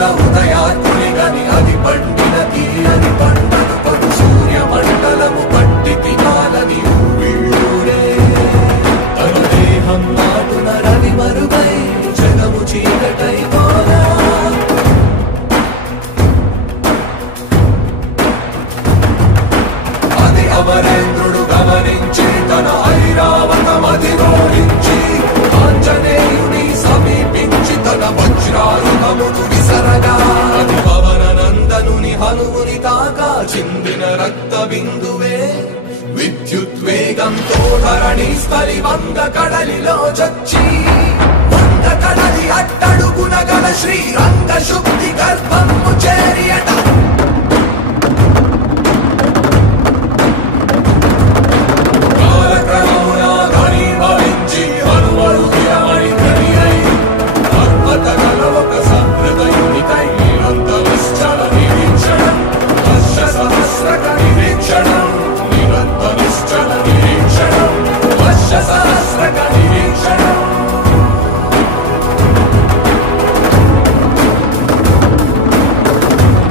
కుల ఉదయాత్మునిగని అది పండిన తీయని పంటను పడు సూర్యమండలము పట్టి తినాలని ఊళ్ళూరే తను దేహం నాటున రవి మరుగై జగము చీకటై పోరా అది అమరేంద్రుడు గమనించి తన ఐరావతమధిరోహించి ఆంజనేయుని సమీపించి తన వజ్రాయుధమును విసరగా అది పవన నందనుని హనుముని తాకా చిందిన రక్త బిందువే విద్యుద్వేగంతో ధరణి స్థలి వంద కడలిలో చచ్చి